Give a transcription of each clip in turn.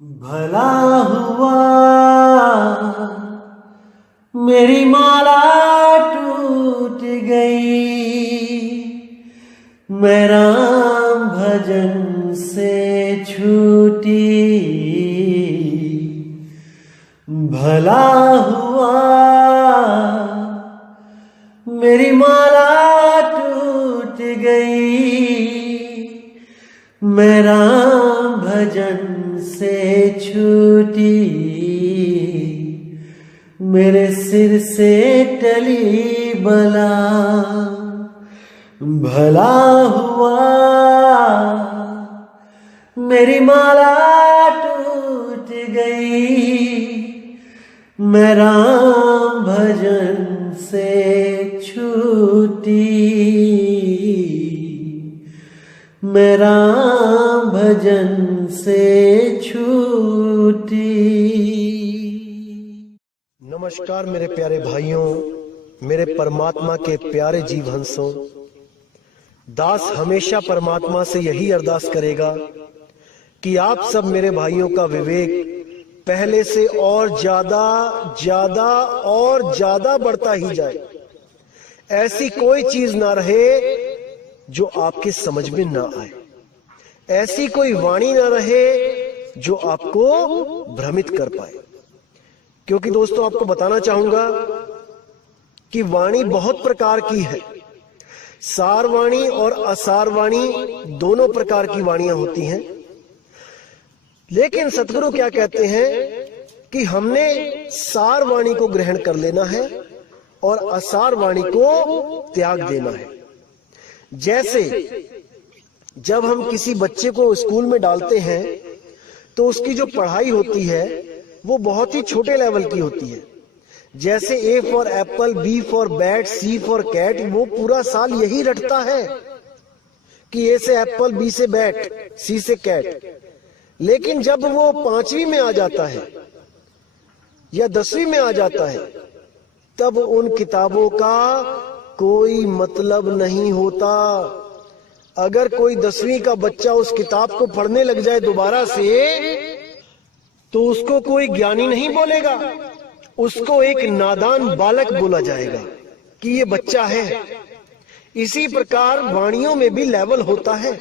भला हुआ मेरी माला टूट गई, मैं राम भजन से छूटी। भला हुआ मेरी माला टूट गई, मैं राम भजन से छूटी। मेरे सिर से टली बला, भला हुआ मेरी माला टूट गई, मैं राम भजन से छूटी। मैं राम भजन से छूटी। नमस्कार मेरे प्यारे भाइयों, मेरे परमात्मा के प्यारे जीव हंसों। दास हमेशा परमात्मा से यही अरदास करेगा कि आप सब मेरे भाइयों का विवेक पहले से और ज्यादा और ज्यादा बढ़ता ही जाए। ऐसी कोई चीज ना रहे जो आपके समझ में ना आए, ऐसी कोई वाणी ना रहे जो आपको भ्रमित कर पाए। क्योंकि दोस्तों आपको बताना चाहूंगा कि वाणी बहुत प्रकार की है। सार वाणी और असार वाणी दोनों प्रकार की वाणियां होती हैं। लेकिन सतगुरु क्या कहते हैं कि हमने सार वाणी को ग्रहण कर लेना है और असार वाणी को त्याग देना है। जैसे जब हम किसी बच्चे को स्कूल में डालते हैं तो उसकी जो पढ़ाई होती है वो बहुत ही छोटे लेवल की होती है। जैसे A for apple, B for bat, C for cat, वो पूरा साल यही रटता है कि ए से एप्पल, बी से बैट, सी से कैट। लेकिन जब वो 5वीं में आ जाता है या 10वीं में आ जाता है तब उन किताबों का कोई मतलब नहीं होता। अगर कोई 10वीं का बच्चा उस किताब को पढ़ने लग जाए दोबारा से तो उसको कोई ज्ञानी नहीं बोलेगा, उसको एक नादान बालक बोला जाएगा कि ये बच्चा है। इसी प्रकार वाणियों में भी लेवल होता है।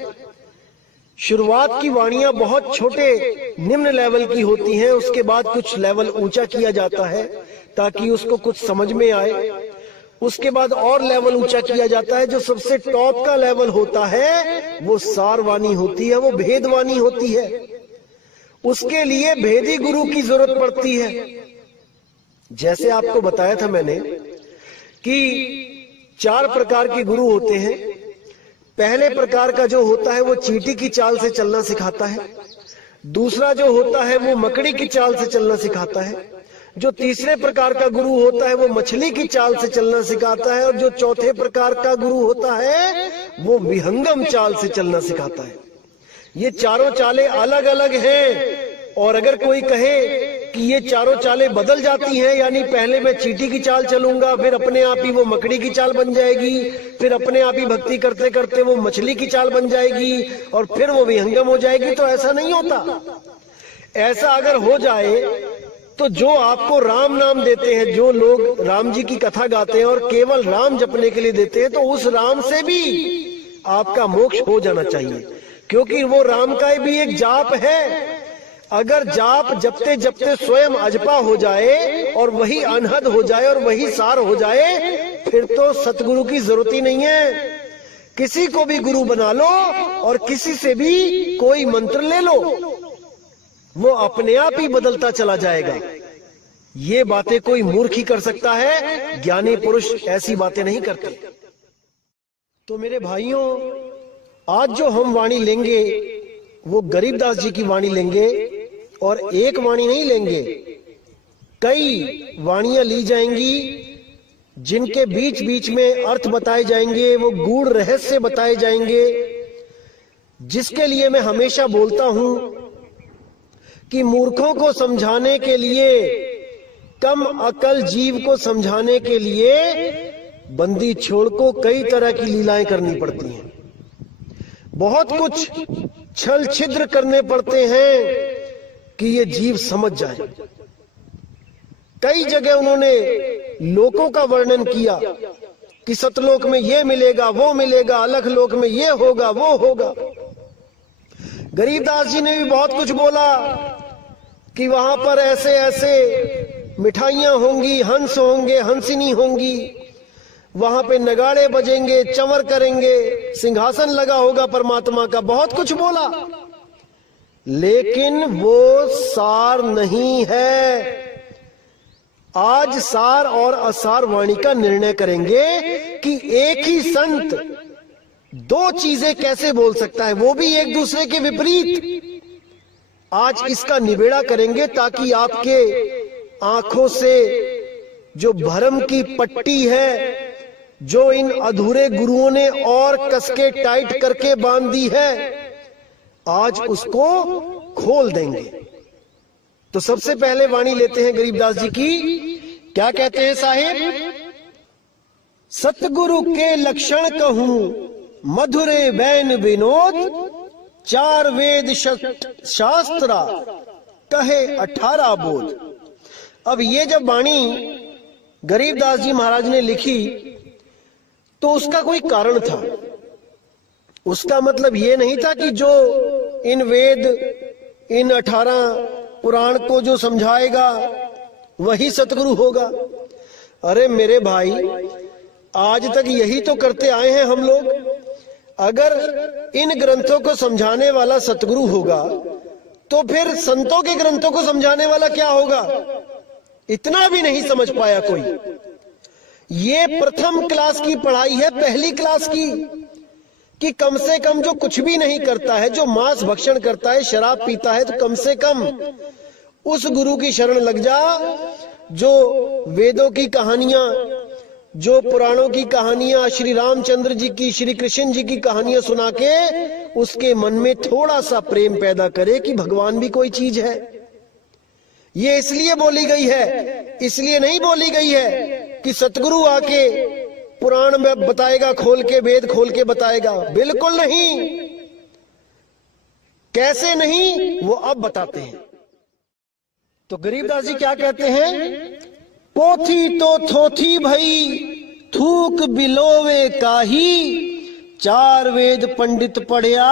शुरुआत की वाणियां बहुत छोटे निम्न लेवल की होती हैं, उसके बाद कुछ लेवल ऊंचा किया जाता है ताकि उसको कुछ समझ में आए। उसके बाद और लेवल ऊंचा किया जाता है। जो सबसे टॉप का लेवल होता है वो सारवाणी होती है, वो भेदवाणी होती है। उसके लिए भेदी गुरु की जरूरत पड़ती है। जैसे आपको बताया था मैंने कि 4 प्रकार के गुरु होते हैं। पहले प्रकार का जो होता है वो चींटी की चाल से चलना सिखाता है। दूसरा जो होता है वो मकड़ी की चाल से चलना सिखाता है। जो तीसरे प्रकार का गुरु होता है वो मछली की चाल से चलना सिखाता है। और जो चौथे प्रकार का गुरु होता है वो विहंगम चाल से चलना सिखाता है। ये चारों चालें अलग अलग हैं। और अगर कोई कहे कि ये चारों चालें बदल जाती हैं, यानी पहले मैं चींटी की चाल चलूंगा, फिर अपने आप ही वो मकड़ी की चाल बन जाएगी, फिर अपने आप ही भक्ति करते करते वो मछली की चाल बन जाएगी और फिर वो विहंगम हो जाएगी, तो ऐसा नहीं होता। ऐसा अगर हो जाए तो जो आपको राम नाम देते हैं, जो लोग राम जी की कथा गाते हैं और केवल राम जपने के लिए देते हैं, तो उस राम से भी आपका मोक्ष हो जाना चाहिए। क्योंकि वो राम का भी एक जाप है। अगर जाप जपते जपते स्वयं अजपा हो जाए और वही अनहद हो जाए और वही सार हो जाए, फिर तो सतगुरु की जरूरत ही नहीं है। किसी को भी गुरु बना लो और किसी से भी कोई मंत्र ले लो, वो अपने आप ही बदलता चला जाएगा। ये बातें कोई मूर्ख ही कर सकता है, ज्ञानी पुरुष ऐसी बातें नहीं करते। तो मेरे भाइयों, आज जो हम वाणी लेंगे वो गरीबदास जी की वाणी लेंगे और एक वाणी नहीं लेंगे, कई वाणियां ली जाएंगी जिनके बीच बीच में अर्थ बताए जाएंगे, वो गूढ़ रहस्य बताए जाएंगे। जिसके लिए मैं हमेशा बोलता हूं कि मूर्खों को समझाने के लिए, कम अकल जीव को समझाने के लिए बंदी छोड़ को कई तरह की लीलाएं करनी पड़ती हैं। बहुत कुछ छल छिद्र करने पड़ते हैं, कि ये जीव समझ जाए। कई जगह उन्होंने लोकों का वर्णन किया कि सतलोक में ये मिलेगा, वो मिलेगा, अलख लोक में ये होगा, वो होगा। गरीबदास जी ने भी बहुत कुछ बोला कि वहां पर ऐसे ऐसे मिठाइयां होंगी, हंस होंगे, हंसिनी होंगी, वहां पे नगाड़े बजेंगे, चंवर करेंगे, सिंहासन लगा होगा परमात्मा का, बहुत कुछ बोला। लेकिन वो सार नहीं है। आज सार और असार वाणी का निर्णय करेंगे कि एक ही संत दो चीजें कैसे बोल सकता है, वो भी एक दूसरे के विपरीत। आज इसका निबेड़ा करेंगे ताकि आपके आंखों से जो भ्रम की पट्टी है, जो इन अधूरे गुरुओं ने और कसके टाइट करके बांध दी है, आज उसको खोल देंगे। तो सबसे पहले वाणी लेते हैं गरीबदास जी की। क्या कहते हैं साहिब? सतगुरु के लक्षण कहूं मधुरे बैन विनोद, चार वेद शास्त्रा कहे 18 बोध। अब ये जब वाणी गरीबदास जी महाराज ने लिखी तो उसका कोई कारण था। उसका मतलब ये नहीं था कि जो इन वेद, इन 18 पुराण को जो समझाएगा वही सतगुरु होगा। अरे मेरे भाई, आज तक यही तो करते आए हैं हम लोग। अगर इन ग्रंथों को समझाने वाला सतगुरु होगा तो फिर संतों के ग्रंथों को समझाने वाला क्या होगा? इतना भी नहीं समझ पाया कोई। ये प्रथम क्लास की पढ़ाई है, पहली क्लास की, कि कम से कम जो कुछ भी नहीं करता है, जो मांस भक्षण करता है, शराब पीता है, तो कम से कम उस गुरु की शरण लग जा जो वेदों की कहानियां, जो पुराणों की कहानियां, श्री रामचंद्र जी की, श्री कृष्ण जी की कहानियां सुना के उसके मन में थोड़ा सा प्रेम पैदा करे कि भगवान भी कोई चीज है। ये इसलिए बोली गई है, इसलिए नहीं बोली गई है कि सतगुरु आके पुराण में बताएगा, खोल के वेद खोल के बताएगा। बिल्कुल नहीं। कैसे नहीं, वो अब बताते हैं। तो गरीबदास जी क्या कहते हैं? पोथी तो थोथी भई थूक बिलोवे काही, चार वेद पंडित पढ़िया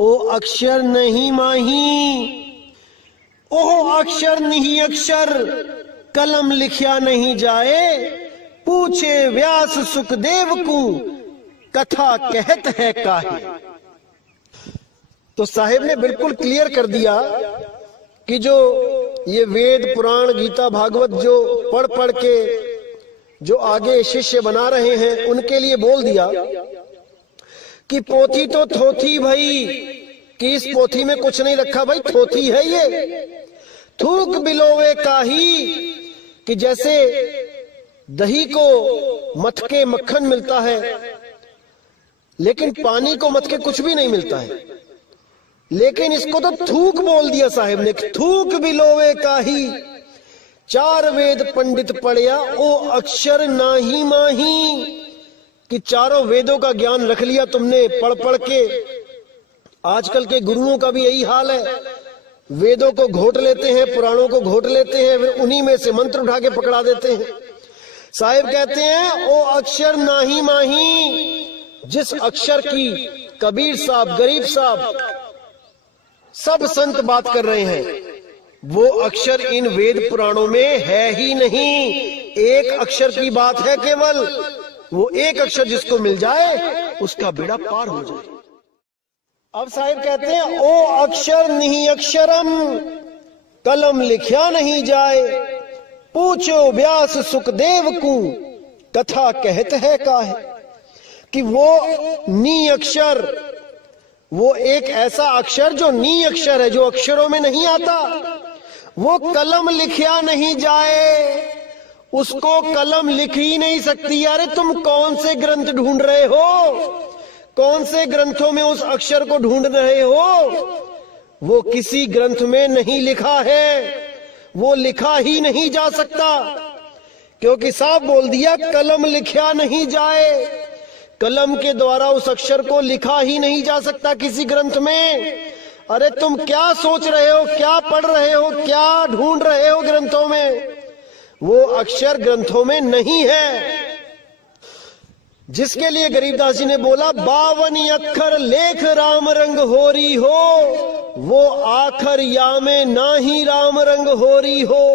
ओ अक्षर नहीं माही। ओह अक्षर नहीं अक्षर कलम लिखिया नहीं जाए, पूछे व्यास सुखदेव को कथा कहत है काहे। तो साहिब ने बिल्कुल क्लियर कर दिया कि जो ये वेद पुराण गीता भागवत जो पढ़ पढ़ के जो आगे शिष्य बना रहे हैं उनके लिए बोल दिया कि पोथी तो थोथी भाई, कि इस पोथी में कुछ नहीं रखा भाई, थोथी है ये। थूक बिलोवे काही, कि जैसे दही को मथ के मक्खन मिलता है लेकिन पानी को मथ के कुछ भी नहीं मिलता है। लेकिन इसको तो थूक बोल दिया साहिब ने। थूक बिलोवे काही, चार वेद पंडित पढ़िया ओ अक्षर नाही माही, कि चारों वेदों का ज्ञान रख लिया तुमने पढ़ पढ़ के। आजकल के गुरुओं का भी यही हाल है, वेदों को घोट लेते हैं, पुराणों को घोट लेते हैं, फिर उन्हीं में से मंत्र उठा के पकड़ा देते हैं। साहिब कहते हैं ओ अक्षर नाही माही, जिस अक्षर की कबीर साहब, गरीब साहब, सब संत बात कर रहे हैं, वो अक्षर इन वेद पुराणों में है ही नहीं। एक अक्षर की बात है केवल, वो एक अक्षर जिसको मिल जाए उसका बेड़ा पार हो जाए। अब साहिब कहते हैं ओ अक्षर नहीं अक्षरम कलम लिखिया नहीं जाए, पूछो व्यास सुखदेव को कथा कहत है काहे। कि वो नी अक्षर, वो एक ऐसा अक्षर जो नी अक्षर है, जो अक्षरों में नहीं आता, वो कलम लिखिया नहीं जाए, उसको कलम लिख ही नहीं सकती। अरे तुम कौन से ग्रंथ ढूंढ रहे हो, कौन से ग्रंथों में उस अक्षर को ढूंढ रहे हो? वो किसी ग्रंथ में नहीं लिखा है, वो लिखा ही नहीं जा सकता, क्योंकि साफ बोल दिया कलम लिखा नहीं जाए। कलम के द्वारा उस अक्षर को लिखा ही नहीं जा सकता किसी ग्रंथ में। अरे तुम क्या सोच रहे हो, क्या पढ़ रहे हो, क्या ढूंढ रहे हो ग्रंथों में? वो अक्षर ग्रंथों में नहीं है। जिसके लिए गरीबदास जी ने बोला 52 अक्षर लेख राम रंग होरी हो, वो आखर या में ना ही राम रंग होरी हो।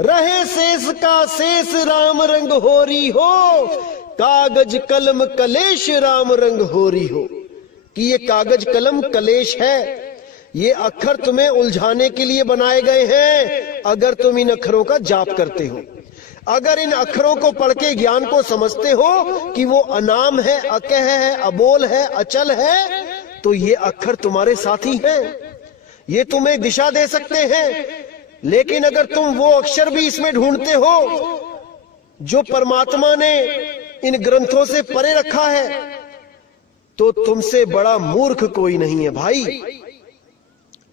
रहे शेष का शेष राम रंग होरी हो, कागज कलम कलेश राम रंग होरी हो। कि ये कागज कलम कलेश है, ये अक्षर तुम्हें उलझाने के लिए बनाए गए हैं। अगर तुम इन अक्षरों का जाप करते हो, अगर इन अक्षरों को पढ़ के ज्ञान को समझते हो कि वो अनाम है, अकह है, अबोल है, अचल है, तो ये अक्षर तुम्हारे साथी हैं, ये तुम्हें दिशा दे सकते हैं। लेकिन अगर तुम वो अक्षर भी इसमें ढूंढते हो जो परमात्मा ने इन ग्रंथों से परे रखा है, तो तुमसे बड़ा मूर्ख कोई नहीं है भाई।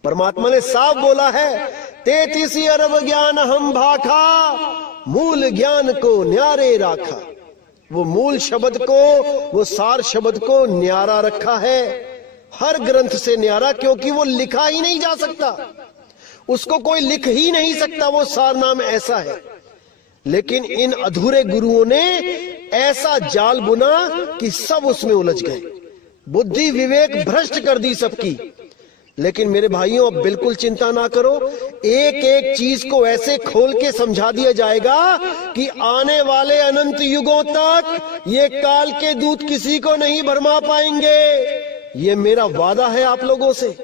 परमात्मा ने साफ बोला है, 33 अरब ज्ञान हम भाखा, मूल ज्ञान को न्यारे राखा। वो मूल शब्द को, वो सार शब्द को न्यारा रखा है, हर ग्रंथ से न्यारा, क्योंकि वो लिखा ही नहीं जा सकता, उसको कोई लिख ही नहीं सकता, वो सार नाम ऐसा है। लेकिन इन अधूरे गुरुओं ने ऐसा जाल बुना कि सब उसमें उलझ गए, बुद्धि विवेक भ्रष्ट कर दी सबकी। लेकिन मेरे भाइयों, अब बिल्कुल चिंता ना करो, एक एक चीज को ऐसे खोल के समझा दिया जाएगा कि आने वाले अनंत युगों तक ये काल के दूत किसी को नहीं भरमा पाएंगे। ये मेरा वादा है आप लोगों से।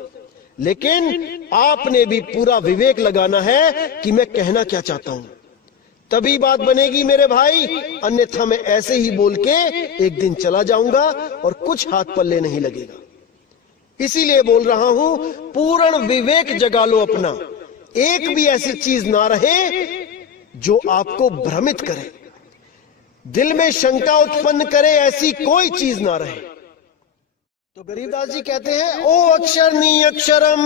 लेकिन आपने भी पूरा विवेक लगाना है कि मैं कहना क्या चाहता हूं, तभी बात बनेगी मेरे भाई। अन्यथा मैं ऐसे ही बोल के एक दिन चला जाऊंगा और कुछ हाथ पल्ले नहीं लगेगा। इसीलिए बोल रहा हूं, पूर्ण विवेक जगा लो अपना। एक भी ऐसी चीज ना रहे जो आपको भ्रमित करे, दिल में शंका उत्पन्न करे, ऐसी कोई चीज ना रहे। तो गरीबदास जी कहते हैं, ओ अक्षर नी अक्षरम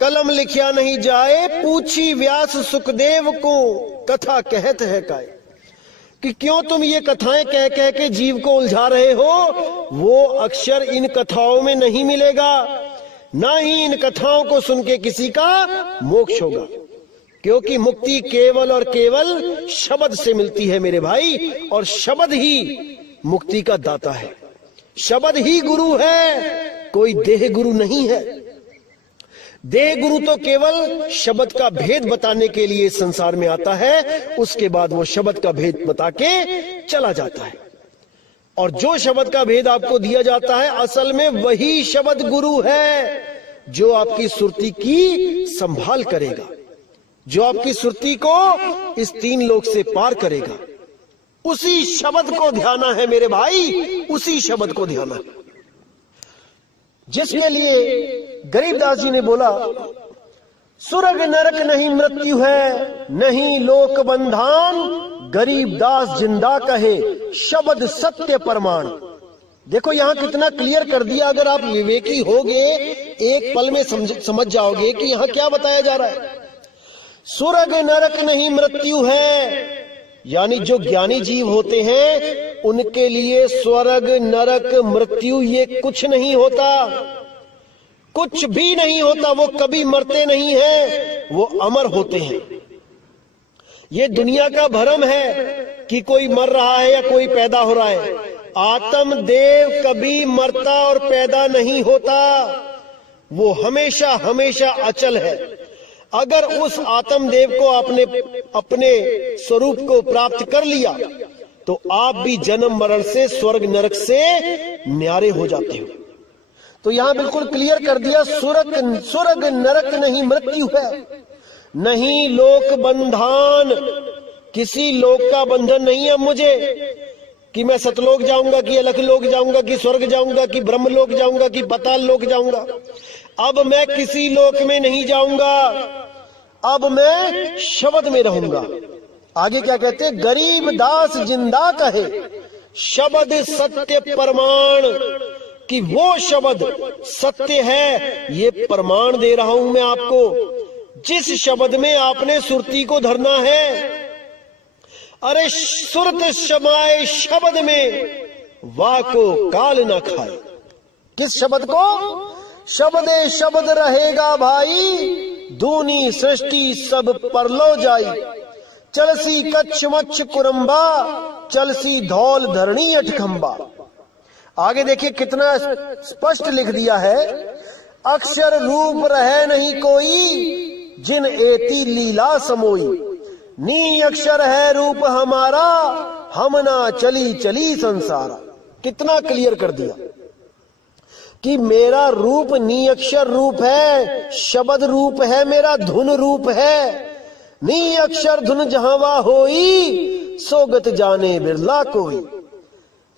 कलम लिखिया नहीं जाए, पूछी व्यास सुखदेव को कथा कहत है काय। कि क्यों तुम ये कथाएं कह कह के जीव को उलझा रहे हो? वो अक्षर इन कथाओं में नहीं मिलेगा, ना ही इन कथाओं को सुन के किसी का मोक्ष होगा, क्योंकि मुक्ति केवल और केवल शब्द से मिलती है मेरे भाई। और शब्द ही मुक्ति का दाता है, शब्द ही गुरु है, कोई देह गुरु नहीं है। देह गुरु तो केवल शब्द का भेद बताने के लिए संसार में आता है, उसके बाद वो शब्द का भेद बता के चला जाता है। और जो शब्द का भेद आपको दिया जाता है, असल में वही शब्द गुरु है, जो आपकी सुरती की संभाल करेगा, जो आपकी सुरती को इस 3 लोक से पार करेगा। उसी शब्द को ध्याना है मेरे भाई, उसी शब्द को ध्याना है। जिसके लिए गरीबदास जी ने बोला, सुरग नरक नहीं मृत्यु है, नहीं लोक बंधान, गरीबदास जिंदा कहे शब्द सत्य प्रमाण। देखो यहां कितना क्लियर कर दिया। अगर आप विवेकी होगे, एक पल में समझ जाओगे कि यहां क्या बताया जा रहा है। सुरग नरक नहीं मृत्यु है, यानी जो ज्ञानी जीव होते हैं उनके लिए स्वर्ग नरक मृत्यु ये कुछ नहीं होता, कुछ भी नहीं होता। वो कभी मरते नहीं हैं, वो अमर होते हैं। ये दुनिया का भ्रम है कि कोई मर रहा है या कोई पैदा हो रहा है। आत्मदेव कभी मरता और पैदा नहीं होता, वो हमेशा हमेशा अचल है। अगर उस आत्मदेव को आपने अपने स्वरूप को प्राप्त कर लिया तो आप भी जन्म मरण से, स्वर्ग नरक से न्यारे हो जाते हो। तो यहां बिल्कुल क्लियर कर दिया, स्वर्ग नरक नहीं मृत्यु है, नहीं लोक बंधन, किसी लोक का बंधन नहीं है मुझे कि मैं सतलोक जाऊंगा, कि अलख लोक जाऊंगा, कि स्वर्ग जाऊंगा, कि ब्रह्म लोक जाऊंगा, कि पाताल लोक जाऊंगा। अब मैं किसी लोक में नहीं जाऊंगा, अब मैं शब्द में रहूंगा। आगे क्या कहते हैं, गरीबदास जिंदा कहे शब्द सत्य प्रमाण, कि वो शब्द सत्य है, ये प्रमाण दे रहा हूं मैं आपको। जिस शब्द में आपने सुरती को धरना है, अरे सुरत समाए शब्द में, वाह को काल ना खाए। किस शब्द को? शब्दे शब्द रहेगा भाई, दूनी सृष्टि सब परलो जाई। चलसी कच्छ मच्छ कुरंबा, चलसी धौल धरणी अठखंबा। आगे देखिए कितना स्पष्ट लिख दिया है, अक्षर रूप रहे नहीं कोई, जिन एती लीला समोई। नी अक्षर है रूप हमारा, हम ना चली चली संसारा। कितना क्लियर कर दिया कि मेरा रूप नी अक्षर रूप है, शब्द रूप है, मेरा धुन रूप है। नी अक्षर धुन जहां होई, सोगत जाने बिरला कोई।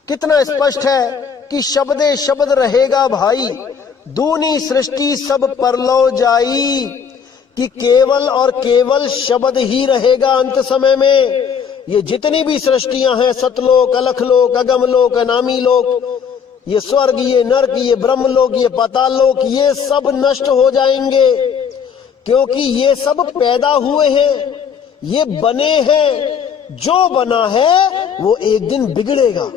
कितना स्पष्ट है कि शब्दे शब्द रहेगा भाई, दूनी सृष्टि सब परलो जाई। कि केवल और केवल शब्द ही रहेगा अंत समय में। ये जितनी भी सृष्टियां हैं, सतलोक, अलखलोक, अगमलोक, अनामी लोक, ये स्वर्ग, ये नरक, ये ब्रह्मलोक, ये पाताललोक, ये सब नष्ट हो जाएंगे। क्योंकि ये सब पैदा हुए हैं, ये बने हैं। जो बना है वो एक दिन बिगड़ेगा।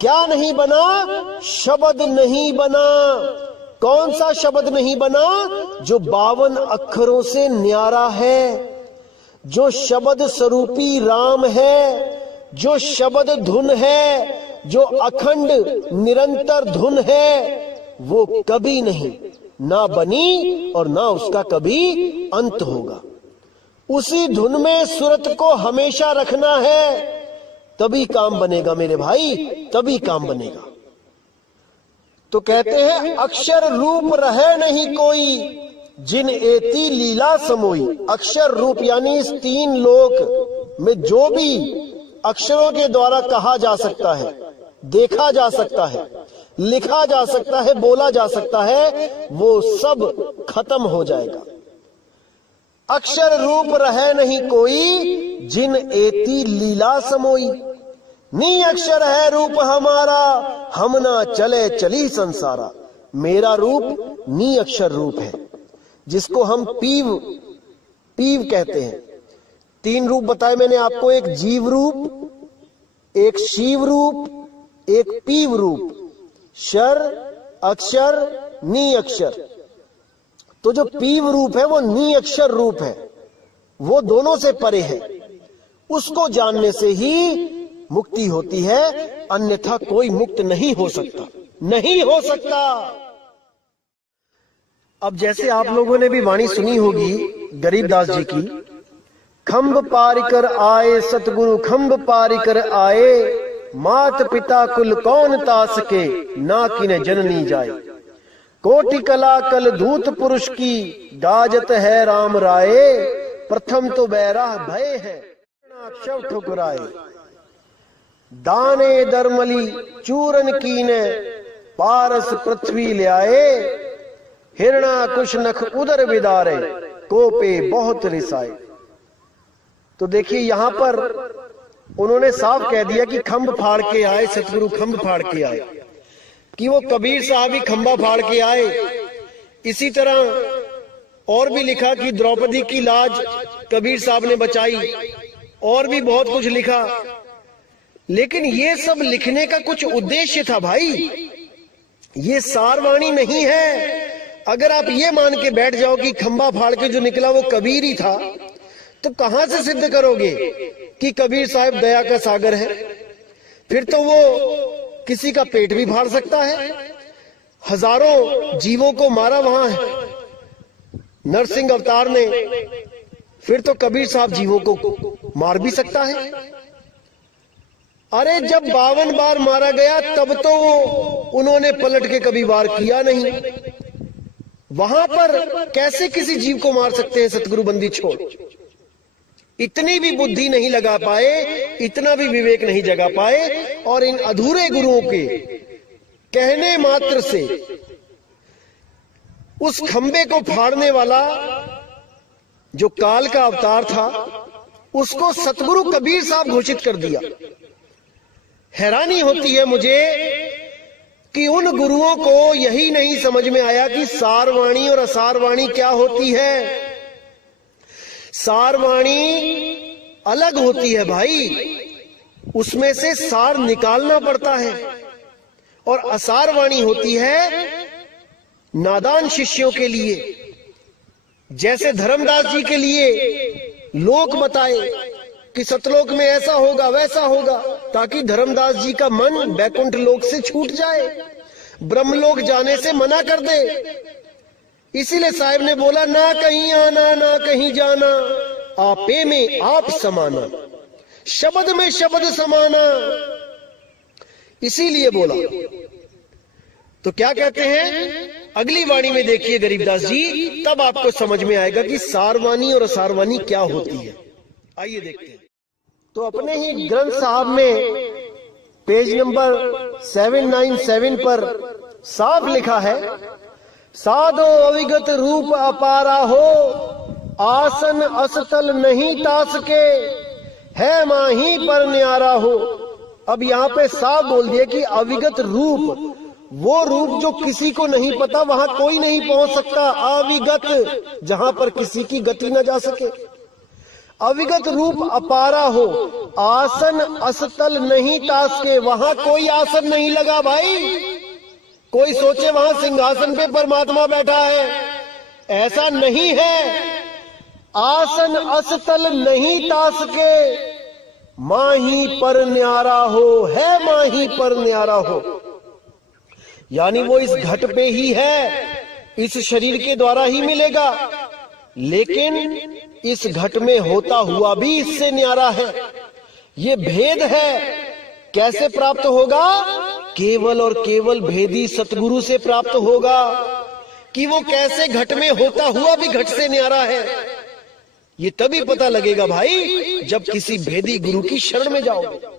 क्या नहीं बना? शब्द नहीं बना। कौन सा शब्द नहीं बना? जो 52 अक्षरों से न्यारा है, जो शब्द स्वरूपी राम है, जो शब्द धुन है, जो अखंड निरंतर धुन है, वो कभी नहीं ना बनी और ना उसका कभी अंत होगा। उसी धुन में सुरत को हमेशा रखना है, तभी काम बनेगा मेरे भाई, तभी काम बनेगा। तो कहते हैं अक्षर रूप रहे नहीं कोई, जिन एती लीला समोई। अक्षर रूप यानी इस 3 लोक में जो भी अक्षरों के द्वारा कहा जा सकता है, देखा जा सकता है, लिखा जा सकता है, बोला जा सकता है, वो सब खत्म हो जाएगा। अक्षर रूप रहे नहीं कोई, जिन एती लीला समोई। नी अक्षर है रूप हमारा, हम ना चले चली संसारा। मेरा रूप नी अक्षर रूप है, जिसको हम पीव कहते हैं। 3 रूप बताए मैंने आपको, एक जीव रूप, एक शिव रूप, एक पीव रूप। शर, अक्षर, नी अक्षर। तो जो पीव रूप है वो नी अक्षर रूप है, वो दोनों से परे है। उसको जानने से ही मुक्ति होती है, अन्यथा कोई मुक्त नहीं हो सकता, नहीं हो सकता। अब जैसे आप लोगों ने भी वाणी सुनी होगी गरीबदास जी की, खंभ पार कर आए सतगुरु, खंभ पार कर आए, मात पिता कुल कौन तास के, ना किने जननी जाए। कोटि कला कल धूत पुरुष की, गाजत है राम राये, प्रथम तो बैराह भय है, अक्षर ठुकराए। दाने दरमली चूरन कीने, पारस पृथ्वी ले आए, हिरणा कुश नख उदर विदारे, कोपे बहुत रिसाए। तो देखिए यहां पर उन्होंने साफ कह दिया कि खंभ फाड़ के आए सतगुरु, खंभ फाड़ के आए, कि वो कबीर साहब ही खंभा फाड़ के आए। इसी तरह और भी लिखा कि द्रौपदी की लाज कबीर साहब ने बचाई, और भी बहुत कुछ लिखा। लेकिन ये सब लिखने का कुछ उद्देश्य था भाई, ये सारवाणी नहीं है। अगर आप ये मान के बैठ जाओ कि खंभा फाड़ के जो निकला वो कबीर ही था, तो कहां से सिद्ध करोगे कि कबीर साहब दया का सागर है? फिर तो वो किसी का पेट भी फाड़ सकता है। हजारों जीवों को मारा वहां है नरसिंह अवतार ने, फिर तो कबीर साहब जीवों को मार भी सकता है। अरे जब 52 बार मारा गया तब तो उन्होंने पलट के कभी वार किया नहीं। वहां पर कैसे किसी जीव को मार सकते हैं सतगुरु बंदी छोड़? इतनी भी बुद्धि नहीं लगा पाए, इतना भी विवेक नहीं जगा पाए, और इन अधूरे गुरुओं के कहने मात्र से उस खंबे को फाड़ने वाला जो काल का अवतार था उसको सतगुरु कबीर साहब घोषित कर दिया। हैरानी होती है मुझे कि उन गुरुओं को यही नहीं समझ में आया कि सारवाणी और असारवाणी क्या होती है। सारवाणी अलग होती है भाई, उसमें से सार निकालना पड़ता है, और असारवाणी होती है नादान शिष्यों के लिए, जैसे धर्मदास जी के लिए लोक बताए कि सतलोक में ऐसा होगा वैसा होगा, ताकि धर्मदास जी का मन बैकुंठ लोक से छूट जाए, ब्रह्मलोक जाने से मना कर दे। इसीलिए साहिब ने बोला, ना कहीं आना ना कहीं जाना, आपे में आप समाना, शब्द में शब्द समाना। इसीलिए बोला। तो क्या कहते हैं अगली वाणी में देखिए गरीबदास जी, तब आपको समझ में आएगा कि सारवानी और असारवानी क्या होती है। आइए देखते हैं। तो अपने ही ग्रंथ साहब में पेज नंबर 797 पर साफ लिखा है, साधो अविगत रूप अपारा हो, आसन असतल नहीं तास के, है माही पर न्यारा हो। अब यहाँ पे साफ बोल दिया कि अविगत रूप, वो रूप जो किसी को नहीं पता, वहां कोई नहीं पहुंच सकता। अविगत, जहां पर किसी की गति न जा सके। अविगत रूप अपारा हो, आसन असतल नहीं तास के, वहां कोई आसन नहीं लगा भाई। कोई सोचे वहां सिंहासन पे परमात्मा बैठा है, ऐसा नहीं है। आसन असतल नहीं तास के, माही पर न्यारा हो, है माही पर न्यारा हो। यानी वो इस घट पे ही है, इस शरीर के द्वारा ही मिलेगा, लेकिन इस घट में होता हुआ भी इससे न्यारा है। ये भेद है। कैसे प्राप्त होगा? केवल और केवल भेदी सतगुरु से प्राप्त होगा कि वो कैसे घट में होता हुआ भी घट से न्यारा है। ये तभी पता लगेगा भाई जब किसी भेदी गुरु की शरण में जाओगे।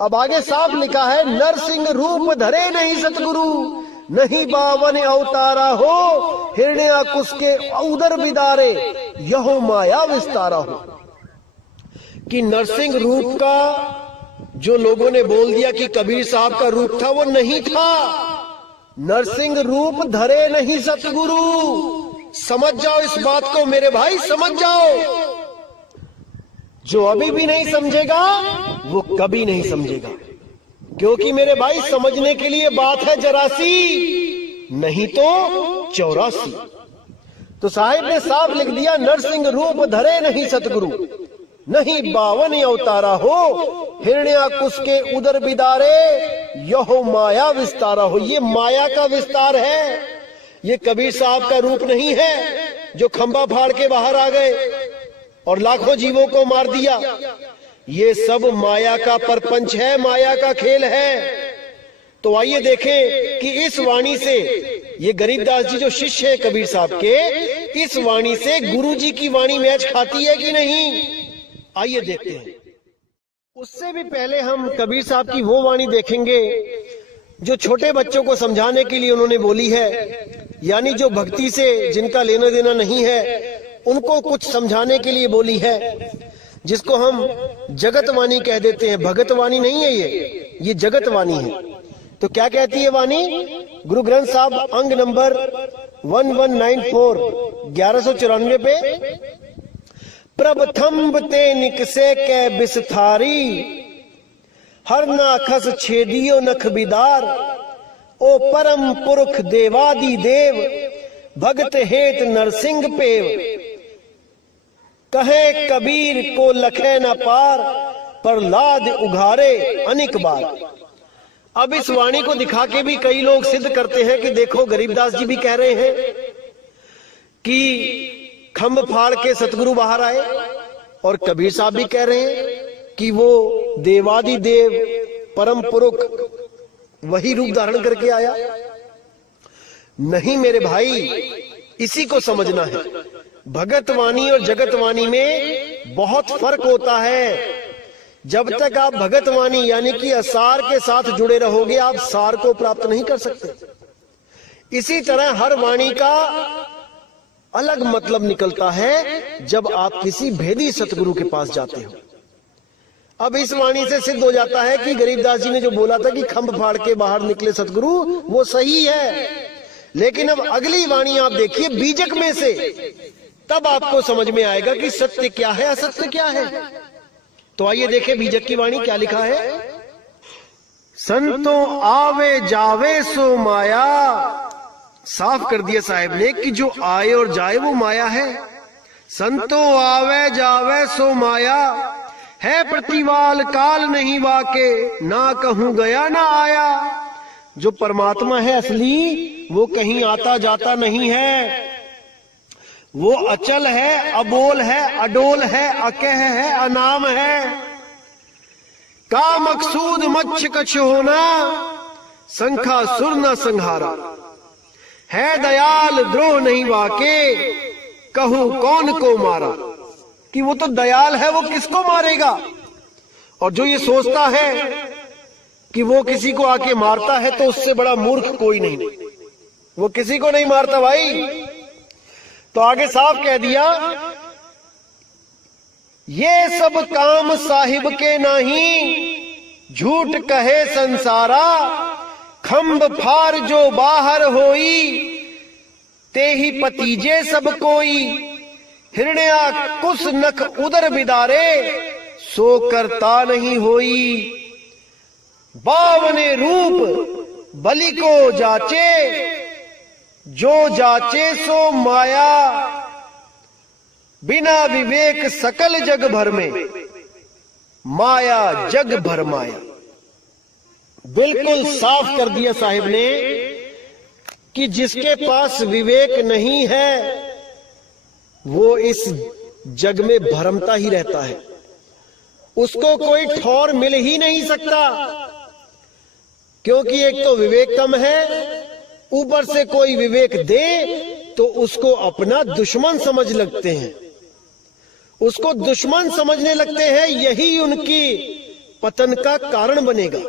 अब आगे साफ लिखा है, नरसिंह रूप धरे नहीं सतगुरु, नहीं बावन अवतारा हो, हिरण्याकुश के उदर बिदारे, यहो माया विस्तारा हो। कि नरसिंह रूप का जो लोगों ने बोल दिया कि कबीर साहब का रूप था, वो नहीं था। नरसिंह रूप धरे नहीं सतगुरु। समझ जाओ इस बात को मेरे भाई, समझ जाओ। जो अभी भी नहीं समझेगा वो कभी नहीं समझेगा, क्योंकि मेरे भाई समझने के लिए बात है जरासी, नहीं तो 84। तो साहिब ने साफ लिख दिया, नरसिंह रूप धरे नहीं सतगुरु, नहीं बावन अवतारा हो, हिरण्याकुश के उदर बिदारे, यहो माया विस्तारा हो। ये माया का विस्तार है, ये कबीर साहब का रूप नहीं है जो खंबा फाड़ के बाहर आ गए और लाखों जीवों को मार दिया। ये सब माया का परपंच है, माया का खेल है। तो आइए देखें कि इस वाणी से, ये गरीबदास जी जो शिष्य है कबीर साहब के, इस वाणी से गुरु जी की वाणी मैच खाती है कि नहीं। आइए देखते हैं। उससे भी पहले हम कबीर साहब की वो वाणी देखेंगे जो छोटे बच्चों को समझाने के लिए उन्होंने बोली है, यानी जो भक्ति से जिनका लेना देना नहीं है उनको कुछ समझाने के लिए बोली है, जिसको हम जगतवाणी कह देते हैं। भगतवाणी नहीं है ये जगतवाणी है। तो क्या कहती है वाणी? गुरु ग्रंथ साहब अंग नंबर 1194 1194 पे, प्रभथम्ब ते निकसे कै बिसथारी, हर नाखस छेदियो नख बिदार, ओ परम पुरख देवादि देव, भगत हेत नरसिंह पेव, कहे कबीर को लखे न पार, प्रहलाद उघारे अनेक बार। अब इस वाणी को दिखा के भी कई लोग सिद्ध करते हैं कि देखो, गरीबदास जी भी कह रहे हैं कि खंभ फाड़ के सतगुरु बाहर आए, और कबीर साहब भी कह रहे हैं कि वो देवादि देव परम पुरुष वही रूप धारण करके आया। नहीं मेरे भाई, इसी को समझना है। भगतवाणी और जगतवाणी में बहुत फर्क होता है। जब तक आप भगतवाणी यानी कि असार के साथ जुड़े रहोगे, आप सार को प्राप्त नहीं कर सकते। इसी तरह हर वाणी का अलग मतलब निकलता है जब आप किसी भेदी सतगुरु के पास जाते हो। अब इस वाणी से सिद्ध हो जाता है कि गरीबदास जी ने जो बोला था कि खंभ फाड़ के बाहर निकले सतगुरु, वो सही है। लेकिन अब अगली वाणी आप देखिए बीजक में से, तब आपको समझ में आएगा कि सत्य क्या है, असत्य क्या है। तो आइए देखें बीजक की वाणी क्या लिखा है। संतों आवे जावे सो माया, साफ कर दिया साहिब ने कि जो आए और जाए वो माया है। संतो आवे जावे सो माया है, प्रतिवाल काल नहीं वाके, ना कहूं गया ना आया। जो परमात्मा है असली, वो कहीं आता जाता नहीं है, वो अचल है, अबोल है, अडोल है, अकह है, अनाम है। का मकसूद मच्छ कछ होना, संखा सुर न संहारा, है दयाल द्रोह नहीं वाके, कहूं कौन को मारा। कि वो तो दयाल है, वो किसको मारेगा। और जो ये सोचता है कि वो किसी को आके मारता है, तो उससे बड़ा मूर्ख कोई नहीं, वो किसी को नहीं मारता भाई। तो आगे साफ कह दिया, ये सब काम साहिब के नहीं, झूठ कहे संसारा, खंब फार जो बाहर होई, ते ही पतीजे सब कोई, हिरण्या कुस नख उदर बिदारे, सो करता नहीं होई। बावने रूप बलि को जाचे, जो जाचे सो माया, बिना विवेक सकल जग भर में, माया जग भर माया। बिल्कुल साफ कर दिया साहिब ने कि जिसके पास विवेक नहीं है, वो इस जग में भरमता ही रहता है, उसको कोई ठौर मिल ही नहीं सकता। क्योंकि एक तो विवेक कम है, ऊपर से कोई विवेक दे तो उसको अपना दुश्मन समझ लगते हैं, उसको दुश्मन समझने लगते हैं। यही उनकी पतन का कारण बनेगा।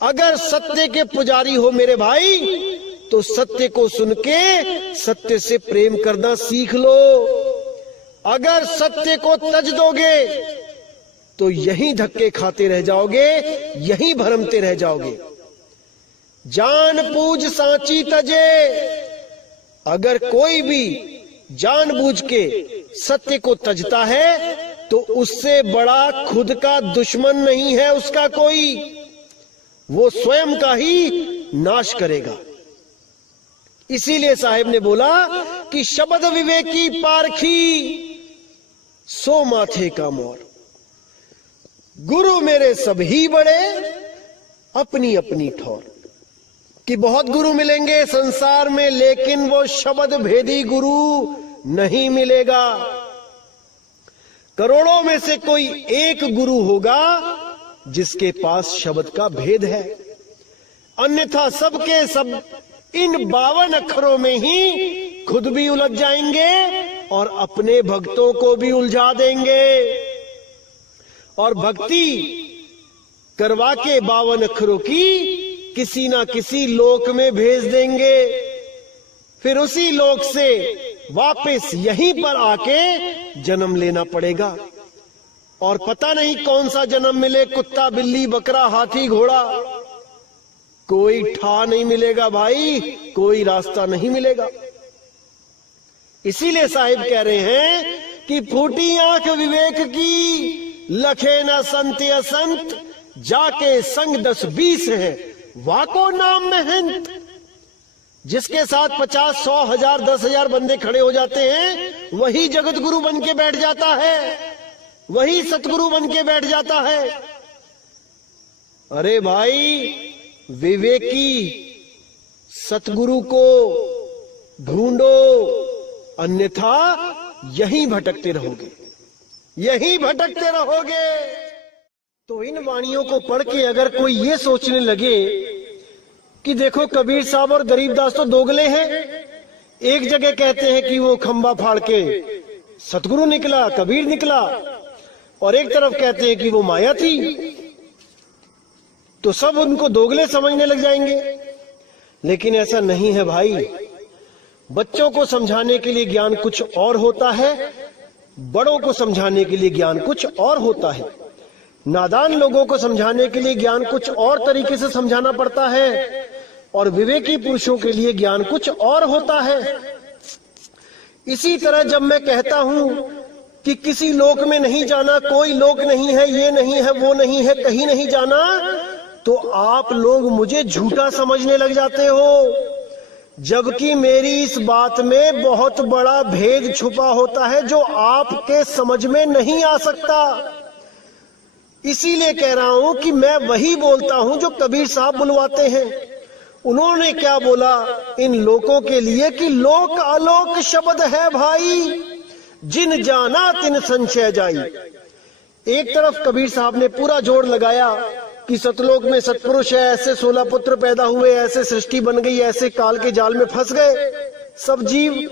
अगर सत्य के पुजारी हो मेरे भाई, तो सत्य को सुन के सत्य से प्रेम करना सीख लो। अगर सत्य को तज दोगे तो यहीं धक्के खाते रह जाओगे, यहीं भरमते रह जाओगे। जान पूज सांची तजे, अगर कोई भी जानबूझ के सत्य को तजता है, तो उससे बड़ा खुद का दुश्मन नहीं है उसका कोई, वो स्वयं का ही नाश करेगा। इसीलिए साहिब ने बोला कि शब्द विवेकी पारखी, सो माथे का मोर। गुरु मेरे सभी बड़े, अपनी अपनी ठौर। कि बहुत गुरु मिलेंगे संसार में, लेकिन वो शब्द भेदी गुरु नहीं मिलेगा। करोड़ों में से कोई एक गुरु होगा जिसके पास शब्द का भेद है, अन्यथा सबके सब इन 52 अक्षरों में ही खुद भी उलझ जाएंगे और अपने भक्तों को भी उलझा देंगे, और भक्ति करवा के 52 अक्षरों की किसी ना किसी लोक में भेज देंगे। फिर उसी लोक से वापस यहीं पर आके जन्म लेना पड़ेगा, और पता नहीं कौन सा जन्म मिले, कुत्ता बिल्ली बकरा हाथी घोड़ा, कोई ठा नहीं मिलेगा भाई, कोई रास्ता नहीं मिलेगा। इसीलिए साहिब कह रहे हैं कि फूटी आंख विवेक की, लखे न संत असंत, जाके संग 10-20 है, वाको नाम महंत। जिसके साथ 50, 100, 1000, 10,000 बंदे खड़े हो जाते हैं, वही जगत गुरु बन के बैठ जाता है, वही सतगुरु बन के बैठ जाता है। अरे भाई, विवेकी सतगुरु को ढूंढो, अन्यथा यहीं भटकते रहोगे, यहीं भटकते रहोगे। तो इन वाणियों को पढ़ के अगर कोई ये सोचने लगे कि देखो कबीर साहब और गरीबदास तो दोगले हैं, एक जगह कहते हैं कि वो खंबा फाड़ के सतगुरु निकला, कबीर निकला, और एक तरफ कहते हैं कि वो माया थी, तो सब उनको दोगले समझने लग जाएंगे। लेकिन ऐसा नहीं है भाई। बच्चों को समझाने के लिए ज्ञान कुछ और होता है, बड़ों को समझाने के लिए ज्ञान कुछ और होता है। नादान लोगों को समझाने के लिए ज्ञान कुछ और तरीके से समझाना पड़ता है, और विवेकी पुरुषों के लिए ज्ञान कुछ और होता है। इसी तरह जब मैं कहता हूं कि किसी लोक में नहीं जाना, कोई लोक नहीं है, ये नहीं है, वो नहीं है, कहीं नहीं जाना, तो आप लोग मुझे झूठा समझने लग जाते हो। जबकि मेरी इस बात में बहुत बड़ा भेद छुपा होता है जो आपके समझ में नहीं आ सकता। इसीलिए कह रहा हूं कि मैं वही बोलता हूं जो कबीर साहब बुलवाते हैं। उन्होंने क्या बोला इन लोगों के लिए कि लोक आलोक शब्द है भाई, जिन जाना तिन संशय जाई। एक तरफ कबीर साहब ने पूरा जोर लगाया कि सतलोक में सतपुरुष है, ऐसे 16 पुत्र पैदा हुए, ऐसे सृष्टि बन गई, ऐसे काल के जाल में फंस गए सब जीव,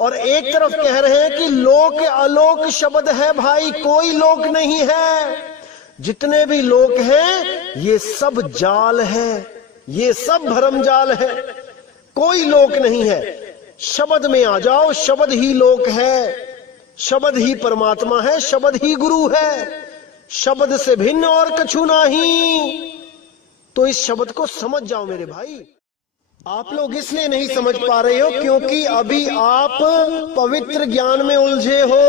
और एक तरफ कह रहे हैं कि लोक आलोक शब्द है भाई, कोई लोक नहीं है, जितने भी लोक हैं ये सब जाल है, ये सब भरम जाल है, कोई लोक नहीं है। शब्द में आ जाओ, शब्द ही लोक है, शब्द ही परमात्मा है, शब्द ही गुरु है, शब्द से भिन्न और कछु नहीं। तो इस शब्द को समझ जाओ मेरे भाई। आप लोग इसलिए नहीं समझ पा रहे हो क्योंकि अभी आप पवित्र ज्ञान में उलझे हो।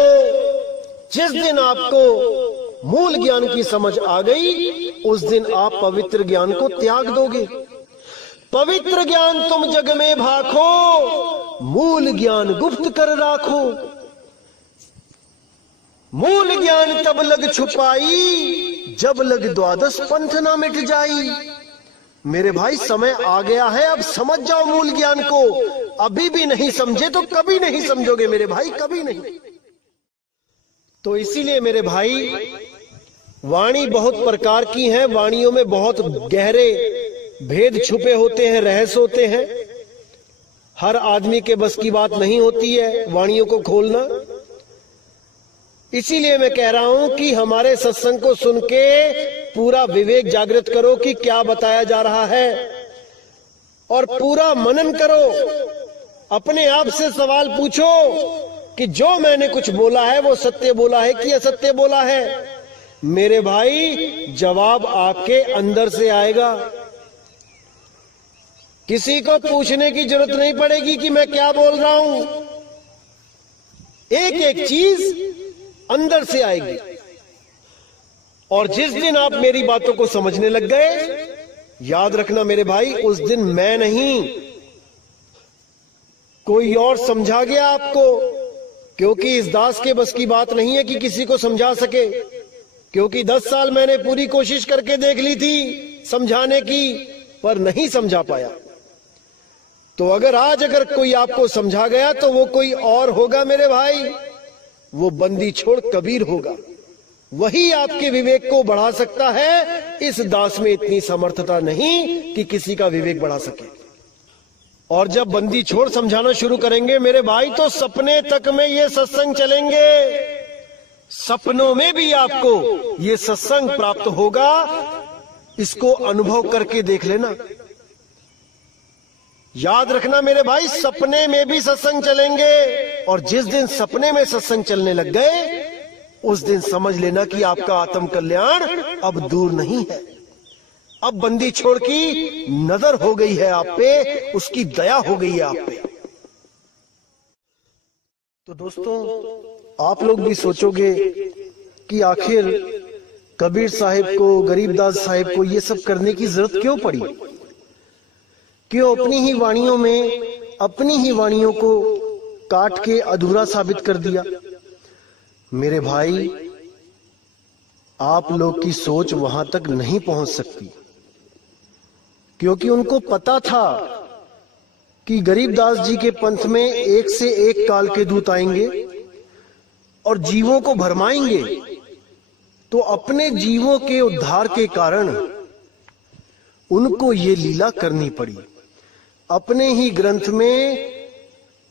जिस दिन आपको मूल ज्ञान की समझ आ गई उस दिन आप पवित्र ज्ञान को त्याग दोगे। पवित्र ज्ञान तुम जग में भाखो, मूल ज्ञान गुप्त कर राखो। मूल ज्ञान तब लग छुपाई, जब लग द्वादश पंथ ना मिट जाई। मेरे भाई समय आ गया है, अब समझ जाओ मूल ज्ञान को। अभी भी नहीं समझे तो कभी नहीं समझोगे मेरे भाई, कभी नहीं। तो इसीलिए मेरे भाई वाणी बहुत प्रकार की है, वाणियों में बहुत गहरे भेद छुपे होते हैं, रहस्य होते हैं। हर आदमी के बस की बात नहीं होती है वाणियों को खोलना। इसीलिए मैं कह रहा हूं कि हमारे सत्संग को सुन के पूरा विवेक जागृत करो कि क्या बताया जा रहा है, और पूरा मनन करो। अपने आप से सवाल पूछो कि जो मैंने कुछ बोला है वो सत्य बोला है कि असत्य बोला है। मेरे भाई जवाब आपके अंदर से आएगा, किसी को पूछने की जरूरत नहीं पड़ेगी कि मैं क्या बोल रहा हूं। एक एक चीज अंदर से आएगी। और जिस दिन आप मेरी बातों को समझने लग गए, याद रखना मेरे भाई, उस दिन मैं नहीं कोई और समझा गया आपको। क्योंकि इस दास के बस की बात नहीं है कि किसी को समझा सके, क्योंकि 10 साल मैंने पूरी कोशिश करके देख ली थी समझाने की, पर नहीं समझा पाया। तो अगर कोई आपको समझा गया तो वो कोई और होगा मेरे भाई, वो बंदी छोड़ कबीर होगा। वही आपके विवेक को बढ़ा सकता है। इस दास में इतनी समर्थता नहीं कि किसी का विवेक बढ़ा सके। और जब बंदी छोड़ समझाना शुरू करेंगे मेरे भाई तो सपने तक में ये सत्संग चलेंगे, सपनों में भी आपको ये सत्संग प्राप्त होगा। इसको अनुभव करके देख लेना। याद रखना मेरे भाई, सपने में भी सत्संग चलेंगे, और जिस दिन सपने में सत्संग चलने लग गए उस दिन समझ लेना कि आपका आत्म कल्याण अब दूर नहीं है। अब बंदी छोड़ की नजर हो गई है आप पे, उसकी दया हो गई है आप पे। तो दोस्तों, आप लोग भी सोचोगे कि आखिर कबीर साहिब को, गरीबदास साहिब को ये सब करने की जरूरत क्यों पड़ी? क्यों अपनी ही वाणियों में अपनी ही वाणियों को काट के अधूरा साबित कर दिया? मेरे भाई, आप लोग की सोच वहां तक नहीं पहुंच सकती, क्योंकि उनको पता था कि गरीबदास जी के पंथ में एक से एक काल के दूत आएंगे और जीवों को भरमाएंगे। तो अपने जीवों के उद्धार के कारण उनको ये लीला करनी पड़ी। अपने ही ग्रंथ में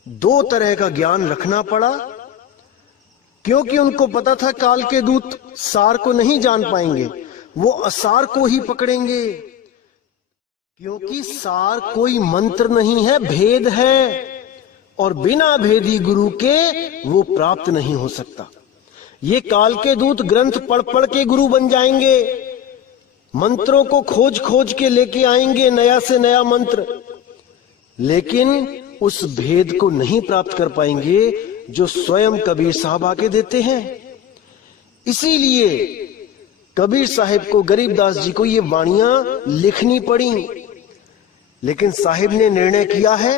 2 तरह का ज्ञान रखना पड़ा, क्योंकि उनको पता था काल के दूत सार को नहीं जान पाएंगे, वो असार को ही पकड़ेंगे। क्योंकि सार कोई मंत्र नहीं है, भेद है, और बिना भेदी गुरु के वो प्राप्त नहीं हो सकता। ये काल के दूत ग्रंथ पढ़ पढ़ के गुरु बन जाएंगे, मंत्रों को खोज खोज के लेके आएंगे, नया से नया मंत्र, लेकिन उस भेद को नहीं प्राप्त कर पाएंगे जो स्वयं कबीर साहब आके देते हैं। इसीलिए कबीर साहिब को, गरीबदास जी को ये वाणियां लिखनी पड़ी। लेकिन साहिब ने निर्णय किया है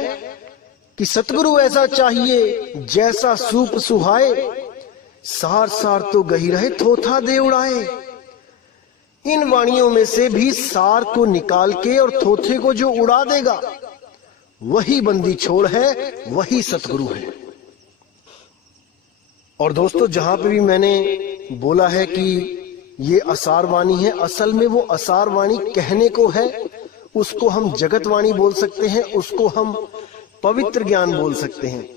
कि सतगुरु ऐसा चाहिए जैसा सूप सुहाए, सार सार तो गही रहे थोथा दे उड़ाए। इन वाणियों में से भी सार को निकाल के और थोथे को जो उड़ा देगा वही बंदी छोड़ है, वही सतगुरु है। और दोस्तों, जहां पे भी मैंने बोला है कि ये असार वाणी है, असल में वो असार वाणी कहने को है, उसको हम जगत वाणी बोल सकते हैं, उसको हम पवित्र ज्ञान बोल सकते हैं।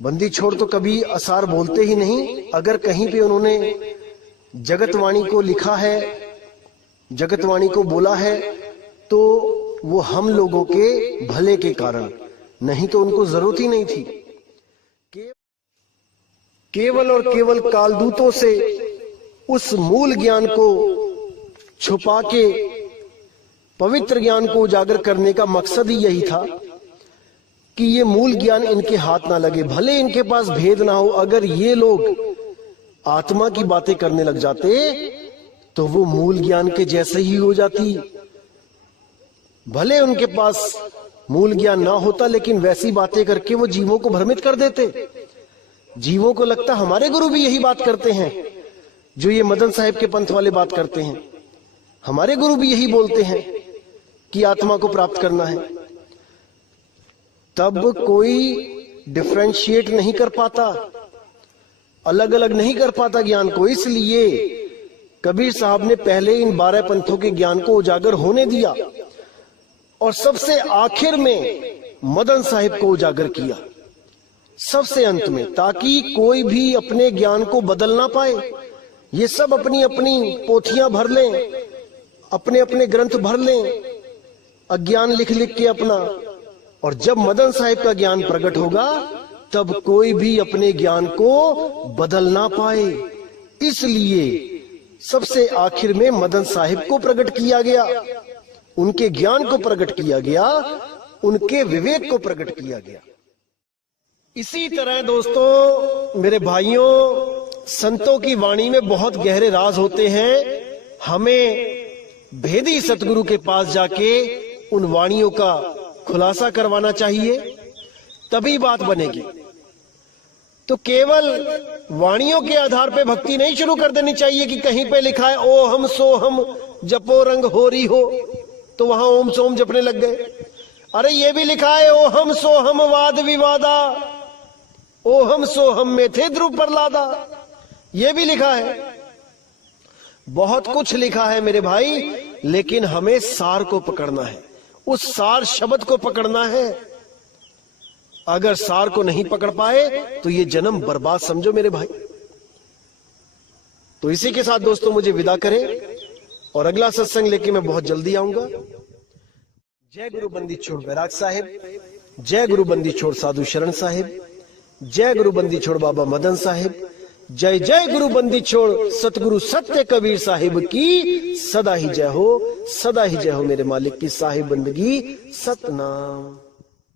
बंदी छोड़ तो कभी असार बोलते ही नहीं। अगर कहीं पे उन्होंने जगत वाणी को लिखा है, जगत वाणी को बोला है, तो वो हम लोगों के भले के कारण, नहीं तो उनको जरूरत ही नहीं थी। केवल और केवल कालदूतों से उस मूल ज्ञान को छुपा के पवित्र ज्ञान को उजागर करने का मकसद ही यही था कि ये मूल ज्ञान इनके हाथ ना लगे। भले इनके पास भेद ना हो, अगर ये लोग आत्मा की बातें करने लग जाते तो वो मूल ज्ञान के जैसे ही हो जाती। भले उनके पास मूल ज्ञान ना होता, लेकिन वैसी बातें करके वो जीवों को भ्रमित कर देते। जीवों को लगता हमारे गुरु भी यही बात करते हैं जो ये मदन साहिब के पंथ वाले बात करते हैं, हमारे गुरु भी यही बोलते हैं कि आत्मा को प्राप्त करना है। तब कोई डिफरेंशिएट नहीं कर पाता, अलग अलग नहीं कर पाता ज्ञान को। इसलिए कबीर साहब ने पहले इन 12 पंथों के ज्ञान को उजागर होने दिया और सबसे आखिर में मदन साहिब को उजागर किया, सबसे अंत में, ताकि कोई भी अपने ज्ञान को बदल ना पाए। ये सब अपनी अपनी पोथियां भर लें, अपने अपने ग्रंथ भर लें, अज्ञान लिख लिख के अपना, और जब मदन साहिब का ज्ञान प्रकट होगा तब कोई भी अपने ज्ञान को बदल ना पाए। इसलिए सबसे आखिर में मदन साहिब को प्रकट किया गया, उनके ज्ञान को प्रकट किया गया, उनके विवेक को प्रकट किया गया। इसी तरह दोस्तों, मेरे भाइयों, संतों की वाणी में बहुत गहरे राज होते हैं। हमें भेदी सतगुरु के पास जाके उन वाणियों का खुलासा करवाना चाहिए, तभी बात बनेगी। तो केवल वाणियों के आधार पे भक्ति नहीं शुरू कर देनी चाहिए कि कहीं पे लिखा है ओ हम सो हम जपो रंग होरी हो, तो वहां ओम सोम जपने लग गए। अरे ये भी लिखा है ओ हम सो हम वाद विवादा, ओ हम सो हम में थे ध्रुव प्रहलादा, ये भी लिखा है। बहुत कुछ लिखा है मेरे भाई, लेकिन हमें सार को पकड़ना है, उस सार शब्द को पकड़ना है। अगर सार को नहीं पकड़ पाए तो ये जन्म बर्बाद समझो मेरे भाई। तो इसी के साथ दोस्तों मुझे विदा करें, और अगला सत्संग लेके मैं बहुत जल्दी आऊंगा। जय गुरु बंदी छोड़ बैराग साहिब, जय गुरु बंदी छोड़ साधु शरण साहिब, जय गुरु बंदी छोड़ बाबा मदन साहिब, जय जय गुरु बंदी छोड़ सतगुरु सत्य कबीर साहिब की सदा ही जय हो, सदा ही जय हो मेरे मालिक की साहिब बंदगी सतनाम।